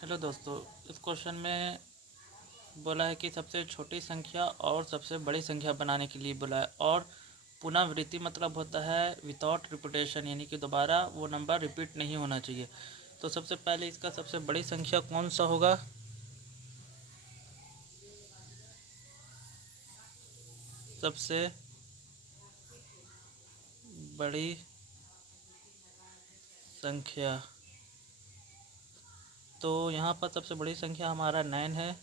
Hello दोस्तों, इस question में बोला है कि सबसे छोटी संख्या और सबसे बड़ी संख्या बनाने के लिए बोला है। और पुनरावृत्ति मतलब होता है विदाउट रिपीटेशन, यानी कि दोबारा वो नंबर रिपीट नहीं होना चाहिए। तो सबसे पहले इसका सबसे बड़ी संख्या कौन सा होगा? सबसे बड़ी संख्या, तो यहाँ पर सबसे बड़ी संख्या हमारा 9 है,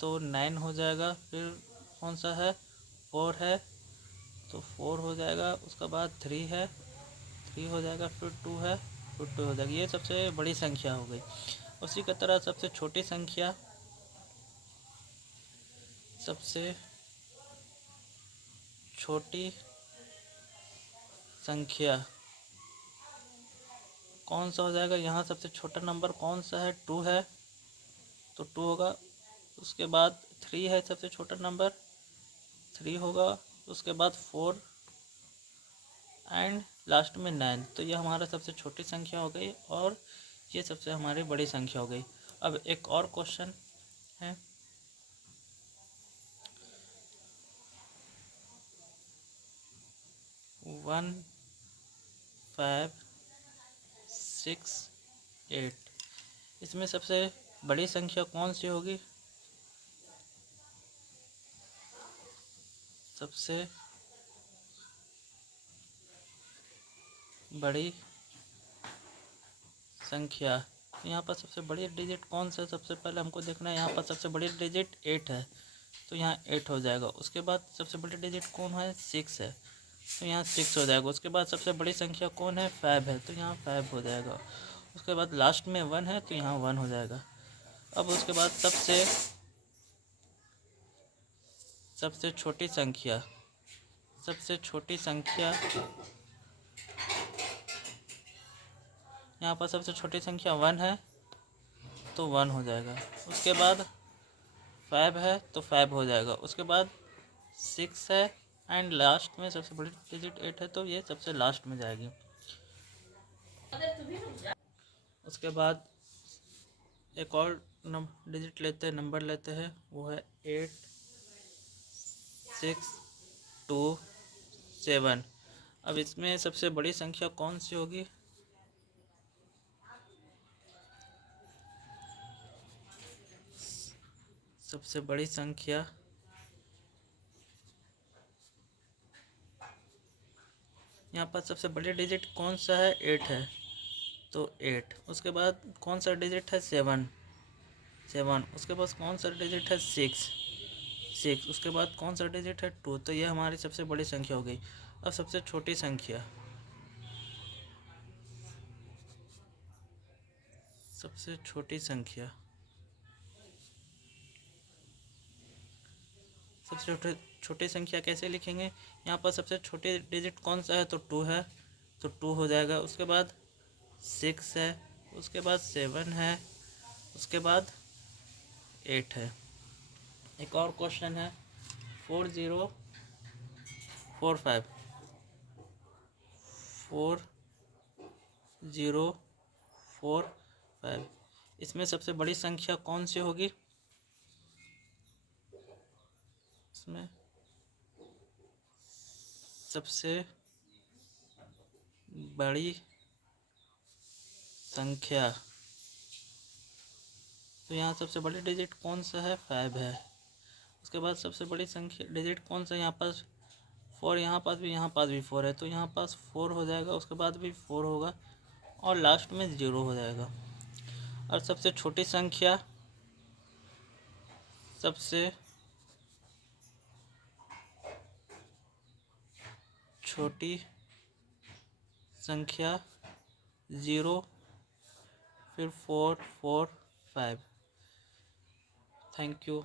तो 9 हो जाएगा। फिर कौन सा है? 4 है, तो 4 हो जाएगा। उसके बाद 3 है, 3 हो जाएगा। फिर 2 है, फिर 2 हो जाएगा। ये सबसे बड़ी संख्या हो गई। उसी की तरह सबसे छोटी संख्या, सबसे छोटी संख्या कौन सा हो जाएगा? यहाँ सबसे छोटा नंबर कौन सा है? 2 है, तो 2 होगा। उसके बाद 3 है, सबसे छोटा नंबर 3 होगा। उसके बाद 4 एंड लास्ट में 9। तो ये हमारा सबसे छोटी संख्या हो गई और ये सबसे हमारी बड़ी संख्या हो गई। अब एक और क्वेश्चन है। 1 5 6 8, इसमें सबसे बड़ी संख्या कौन सी होगी? सबसे बड़ी संख्या, यहाँ पर सबसे बड़ी डिजिट कौन सा है? सबसे पहले हमको देखना है। यहाँ पर सबसे बड़ी डिजिट 8 है, तो यहाँ 8 हो जाएगा। उसके बाद सबसे बड़ी डिजिट कौन है? 6 है, तो यहाँ 6 हो जाएगा। उसके बाद सबसे बड़ी संख्या कौन है? 5 है, तो यहाँ 5 हो जाएगा। उसके बाद लास्ट में 1 है, तो यहाँ 1 हो जाएगा। अब उसके बाद सबसे छोटी संख्या, सबसे छोटी संख्या, यहाँ पर सबसे छोटी संख्या 1 है, तो 1 हो जाएगा। उसके बाद 5 है, तो 5 हो जाएगा। उसके बाद 6 है एंड लास्ट में सबसे बड़ी डिजिट 8 है, तो ये सबसे लास्ट में जाएगी। उसके बाद एक और डिजिट लेते हैं, नंबर लेते हैं, वो है 8 6 2 7। अब इसमें सबसे बड़ी संख्या कौन सी होगी? सबसे बड़ी संख्या, यहाँ पर सबसे बड़ी डिजिट कौन सा है? 8 है, तो 8। उसके बाद कौन सा डिजिट है? 7 7। उसके बाद कौन सा डिजिट है? 6 6। उसके बाद कौन सा डिजिट है? 2। तो ये हमारी सबसे बड़ी संख्या हो गई। अब सबसे छोटी संख्या, सबसे छोटी संख्या, सबसे छोटी संख्या कैसे लिखेंगे? यहाँ पर सबसे छोटी डिजिट कौन सा है? तो 2 है, तो 2 हो जाएगा। उसके बाद 6 है, उसके बाद 7 है, उसके बाद 8 है। एक और क्वेश्चन है 4045 4045। इसमें सबसे बड़ी संख्या कौन सी होगी? इसमें सबसे बड़ी संख्या, तो यहाँ सबसे बड़ी डिजिट कौन सा है? 5 है। उसके बाद सबसे बड़ी संख्या डिजिट कौन सा है? यहाँ पास 4, यहाँ पास भी 4 है, तो यहाँ पास 4 हो जाएगा। उसके बाद भी 4 होगा और लास्ट में 0 हो जाएगा। और सबसे छोटी संख्या, सबसे छोटी संख्या 0, फिर 4 4 5। Thank you.